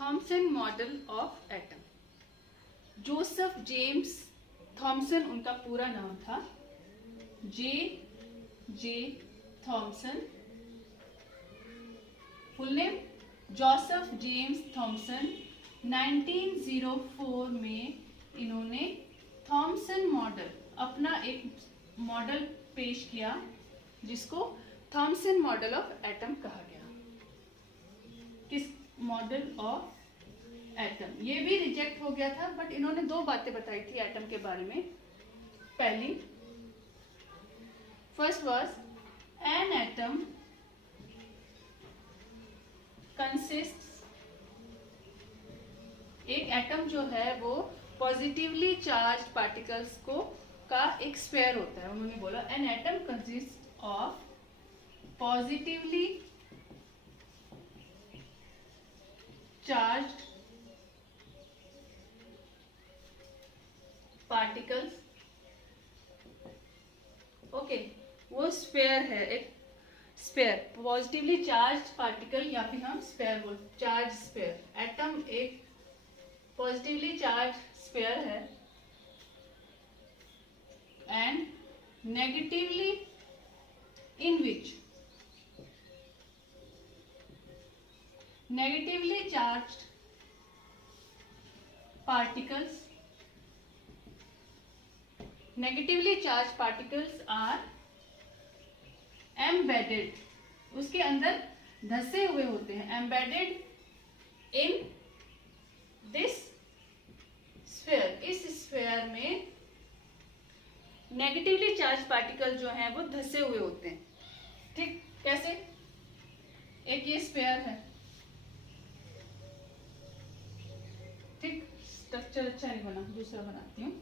Thompson model of atom. Joseph James Thompson उनका पूरा नाम था, J Thomson. Full name Joseph James Thompson. 1904 में इन्होंने थॉमसन मॉडल, अपना एक मॉडल पेश किया जिसको थॉमसन मॉडल ऑफ एटम कहा गया। किस मॉडल ऑफ एटम, ये भी रिजेक्ट हो गया था, बट इन्होंने दो बातें बताई थी एटम के बारे में। पहली, first was an atom consists, एक एटम जो है वो पॉजिटिवली चार्ज पार्टिकल्स को का एक स्फीयर होता है। उन्होंने बोला an atom consist of positively charged particles. Okay, वो स्फीयर है, एक स्फीयर, पॉजिटिवली चार्ज पार्टिकल या फिर हम स्फीयर बोल, चार्ज स्फीयर। एटम एक पॉजिटिवली चार्ज स्फीयर है and negatively in which negatively charged particles are embedded, उसके अंदर धसे हुए होते हैं, embedded in this sphere, इस स्फीयर में नेगेटिवली चार्ज पार्टिकल जो हैं वो धसे हुए होते हैं। ठीक, कैसे? एक ये स्फीयर है, ठीक, स्ट्रक्चर अच्छा नहीं बना, दूसरा बनाती हूँ।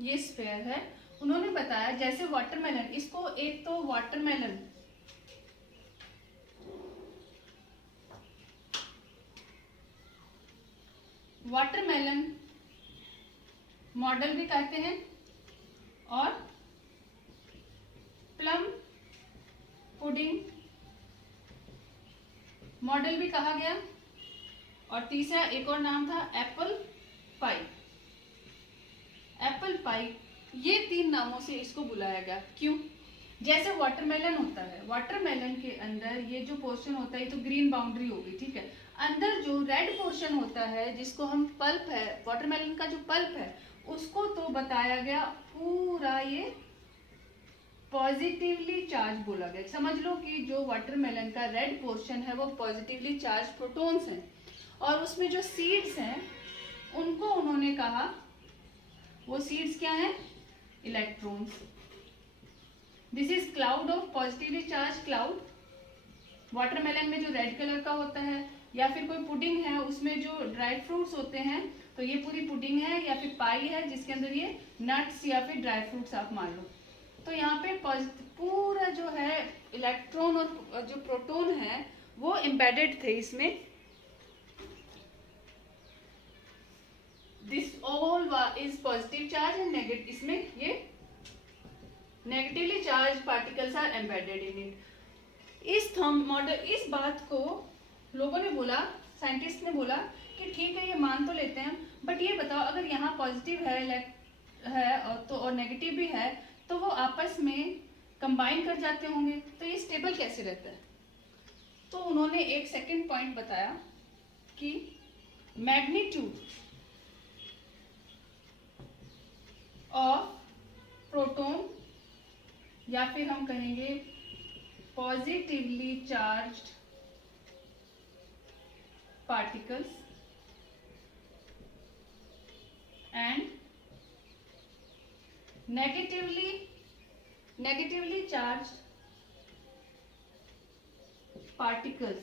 ये स्फीयर है। उन्होंने बताया जैसे वाटरमेलन, इसको एक तो वाटरमेलन मॉडल भी कहते हैं और प्लम पुडिंग मॉडल भी कहा गया, और तीसरा एक और नाम था एप्पल पाई। एप्पल पाई, ये तीन नामों से इसको बुलाया गया। क्यों? जैसे वाटरमेलन होता है, वाटरमेलन के अंदर ये जो पोर्शन होता है, ये तो ग्रीन बाउंड्री होगी, ठीक है। अंदर जो रेड पोर्शन होता है जिसको हम पल्प है, वाटरमेलन का जो पल्प है, उसको तो बताया गया पूरा ये पॉजिटिवली चार्ज बोला गया। समझ लो कि जो वाटरमेलन का रेड पोर्शन है वो पॉजिटिवली चार्ज प्रोटॉन्स हैं, और उसमें जो सीड्स हैं उनको उन्होंने कहा, वो सीड्स क्या हैं? Electrons. This is cloud of positively charge cloud. Watermelon में जो रेड कलर का होता है, या फिर कोई पुडिंग है उसमें जो ड्राई फ्रूट्स होते हैं, तो ये पूरी पुडिंग है, या फिर पाई है जिसके अंदर ये नट्स या फिर ड्राई फ्रूट्स आप मान लो। तो यहाँ पे पूरा जो है इलेक्ट्रॉन और जो प्रोटॉन है वो एम्बेडेड थे इसमें। This all is positive charge and negative, इसमें ये negatively charge particles are embedded in it. इस मॉडल, इस बात को लोगों ने बोला, साइंटिस्ट ने बोला कि ठीक है ये मान तो लेते हैं, बट ये बताओ अगर यहाँ पॉजिटिव है और नेगेटिव भी है, तो वो आपस में कंबाइन कर जाते होंगे, तो ये स्टेबल कैसे रहता है? तो उन्होंने एक सेकंड पॉइंट बताया कि मैग्नीट्यूड ऑफ प्रोटॉन, या फिर हम कहेंगे positively charged particles and negatively charged particles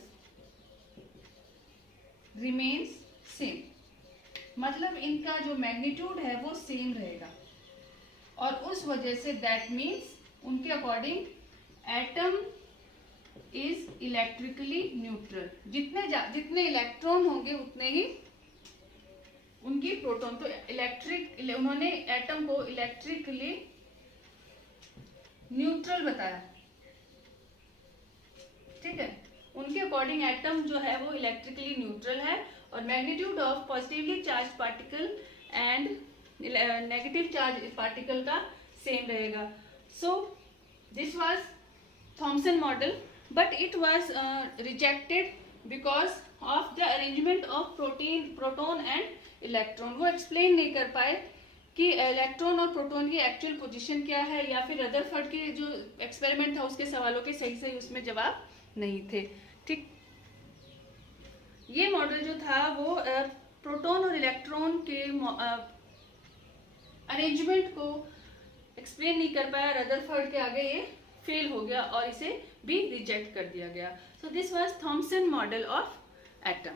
remains same। मतलब इनका जो मैग्नीट्यूड है वो सेम रहेगा, और उस वजह से दैट मीन्स उनके according atom is electrically neutral. जितने इलेक्ट्रॉन होंगे उतने ही उनकी प्रोटॉन। तो उन्होंने एटम को इलेक्ट्रिकली न्यूट्रल बताया, ठीक है। उनके अकॉर्डिंग एटम जो है वो इलेक्ट्रिकली न्यूट्रल है और magnitude of positively charge particle and negative charge particle का सेम रहेगा। So this was Thompson model, but it was rejected because of the arrangement of proton and electron. वो explain नहीं कर पाए कि इलेक्ट्रॉन और प्रोटॉन की एक्चुअल पोजीशन क्या है, या फिर रदरफोर्ड के जो एक्सपेरिमेंट था उसके सवालों के सही सही उसमें जवाब नहीं थे, ठीक। ये मॉडल जो था वो प्रोटॉन और इलेक्ट्रॉन के अरेंजमेंट को एक्सप्लेन नहीं कर पाया, रदरफोर्ड के आगे ये फेल हो गया और इसे भी रिजेक्ट कर दिया गया। So this was Thompson model of atom.